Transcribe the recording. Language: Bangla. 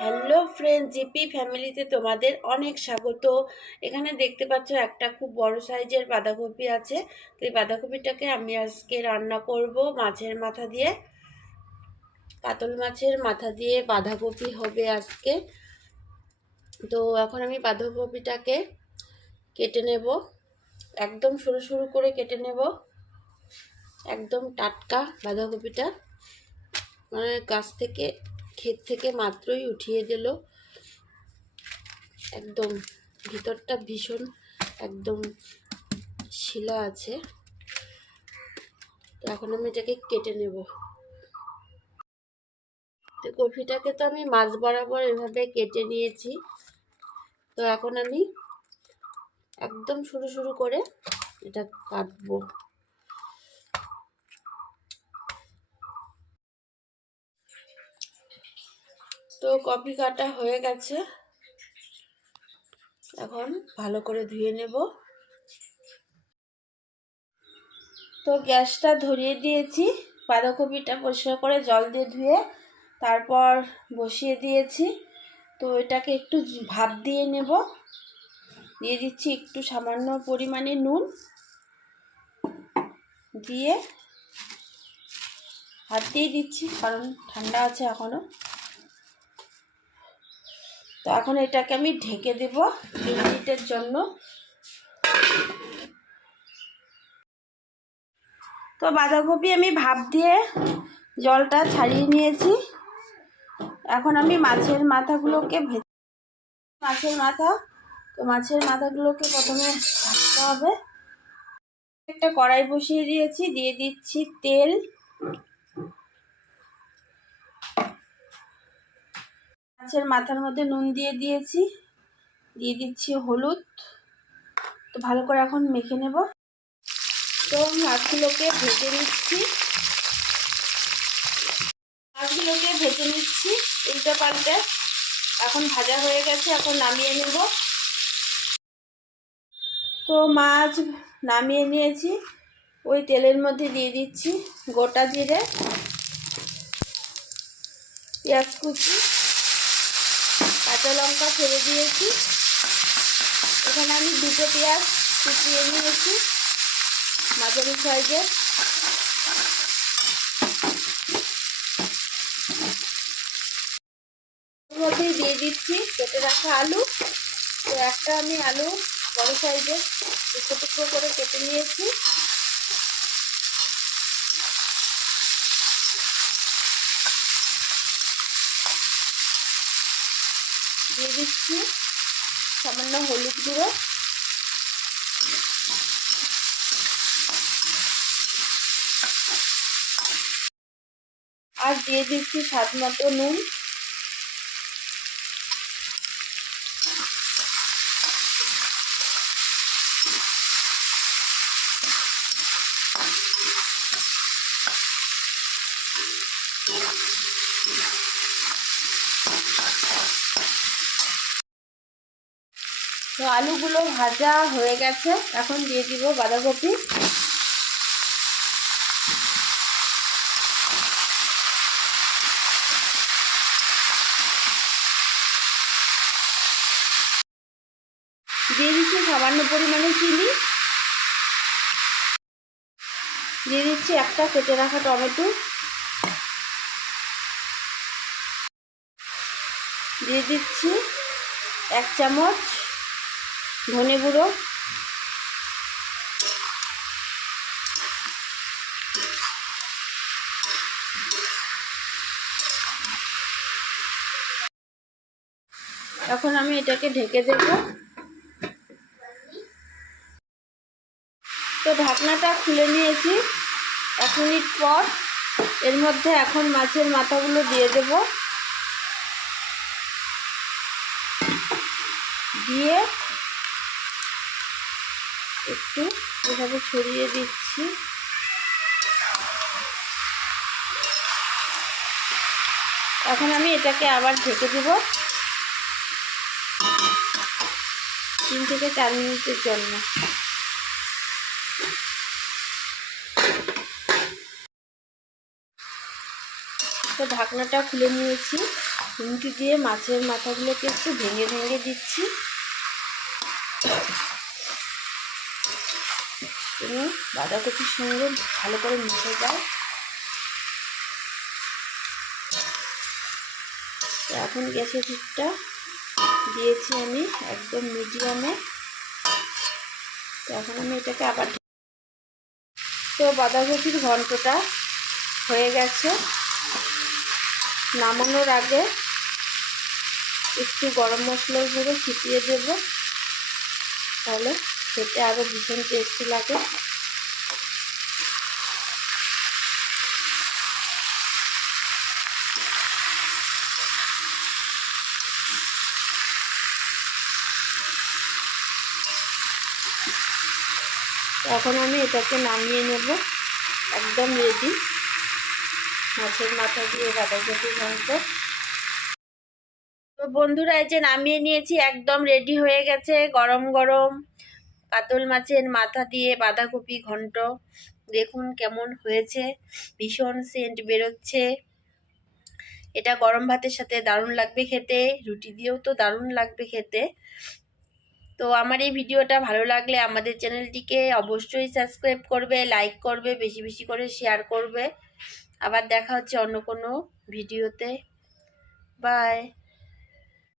হ্যালো ফ্রেন্ড জিপি ফ্যামিলিতে তোমাদের অনেক স্বাগত। এখানে দেখতে পাচ্ছ একটা খুব বড় সাইজের বাঁধাকপি আছে। তো এই বাঁধাকপিটাকে আমি আজকে রান্না করব মাছের মাথা দিয়ে। কাতল মাছের মাথা দিয়ে বাঁধাকপি হবে আজকে। তো এখন আমি বাঁধাকপিটাকে কেটে নেব। একদম সরু সরু করে কেটে নেব। একদম টাটকা বাঁধাকপিটা। মানে গাছ থেকে ক্ষেত থেকে মাত্রই উঠিয়ে দিল। একদম ভিতরটা ভীষণ একদম শিলা আছে। তো এখন আমি এটাকে কেটে নেব। তো কপিটাকে তো আমি মাছ বরাবর এভাবে কেটে নিয়েছি। তো এখন আমি একদম শুরু শুরু করে এটা কাটবো। তো কফি কাটা হয়ে গেছে। এখন ভালো করে ধুয়ে নেব। তো গ্যাসটা ধরিয়ে দিয়েছি। বাঁধাকপিটা পরিষ্কার করে জল দিয়ে ধুয়ে তারপর বসিয়ে দিয়েছি। তো এটাকে একটু ভাপ দিয়ে নেব। দিয়ে দিচ্ছি একটু সামান্য পরিমাণে নুন। দিয়ে হাত দিয়ে দিচ্ছি কারণ ঠান্ডা আছে এখনও এখন এটাকে আমি ঢেকে দেব দু মিনিটের জন্য। তো বাঁধাকপি আমি ভাপ দিয়ে জলটা ছাড়িয়ে নিয়েছি। এখন আমি মাছের মাথাগুলোকে ভেজে মাছের মাথা, তো মাছের মাথাগুলোকে প্রথমে ভাজতে হবে। একটা কড়াই বসিয়ে দিয়েছি, দিয়ে দিচ্ছি তেল। মাছের মাথার মধ্যে নুন দিয়ে দিয়েছি। দিয়ে দিচ্ছি হলুদ। তো ভালো করে এখন মেখে নেব। তো মাছগুলোকে ভেজে নিচ্ছি। মাছগুলোকে ভেজে নিচ্ছি উল্টো পাল্টে। এখন ভাজা হয়ে গেছে, এখন নামিয়ে নেব। তো মাছ নামিয়ে নিয়েছি। ওই তেলের মধ্যে দিয়ে দিচ্ছি গোটা জিরে, পেঁয়াজ কুচি। কাঁচা লঙ্কা ফেলে দিয়েছি। এখানে আমি দুটো পেঁয়াজ কুচিয়ে নিয়েছি মাঝারি সাইজের। মধ্যেই দিয়ে দিচ্ছি কেটে রাখা আলু। তো একটা আমি আলু বড় সাইজের টুকরো টুকরো করে কেটে নিয়েছি। দিয়ে দিচ্ছি। সামান্য হলুদ গুঁড়ো। আর দিয়ে দিচ্ছি স্বাদ মতো নুন। তো আলুগুলো ভাজা হয়ে গেছে। এখন দিয়ে দিব বাঁধাকপি। দিয়ে দিচ্ছি সামান্য পরিমাণে চিনি। দিয়ে দিচ্ছি একটা কেটে রাখা টমেটো। দিয়ে দিচ্ছি এক চামচ ধনে গুঁড়ো। এখন আমি এটাকে ঢেকে দেব। তো ঢাকনাটা খুলে নিয়েছি। এক মিনিট পর এর মধ্যে এখন মাছের মাথাগুলো দিয়ে দেব। দিয়ে একটু এভাবে ছড়িয়ে দিচ্ছি। এখন আমি এটাকে আবার ঢেকে দেব। তিন থেকে চার মিনিটের জন্য। তো ঢাকনাটা খুলে নিয়েছি। খুন্তি দিয়ে মাছের মাথাগুলোকে একটু ভেঙে ভেঙে দিচ্ছি। এবং বাঁধাকপির সঙ্গে ভালো করে মিশে যায় এখন গ্যাসের হিটটা দিয়েছি আমি একদম মিডিয়ামে। তো এখন আমি এটাকে আবার তো বাঁধাকপির ঘন্টটা হয়ে গেছে। নামানোর আগে একটু গরম মশলার গুঁড়ো ছিটিয়ে দেব। তাহলে খেতে আরও ভীষণ টেস্টি লাগে। এখন আমি এটাকে নামিয়ে নেব, একদম রেডি মাছের মাথা দিয়ে বাঁধাকপি ঘন্ট। তো বন্ধুরা, এই যে নামিয়ে নিয়েছি, একদম রেডি হয়ে গেছে, গরম গরম। কাতল মাছের মাথা দিয়ে বাঁধাকপি ঘন্ট। দেখুন কেমন হয়েছে। ভীষণ সেন্ট বেরোচ্ছে। এটা গরম ভাতের সাথে দারুণ লাগবে খেতে। রুটি দিয়েও তো দারুণ লাগবে খেতে। তো আমার এই ভিডিওটা ভালো লাগলে আমাদের চ্যানেলটিকে অবশ্যই সাবস্ক্রাইব করবে লাইক করবে, বেশি বেশি করে শেয়ার করবে। আবার দেখা হচ্ছে অন্য কোনো ভিডিওতে। বাই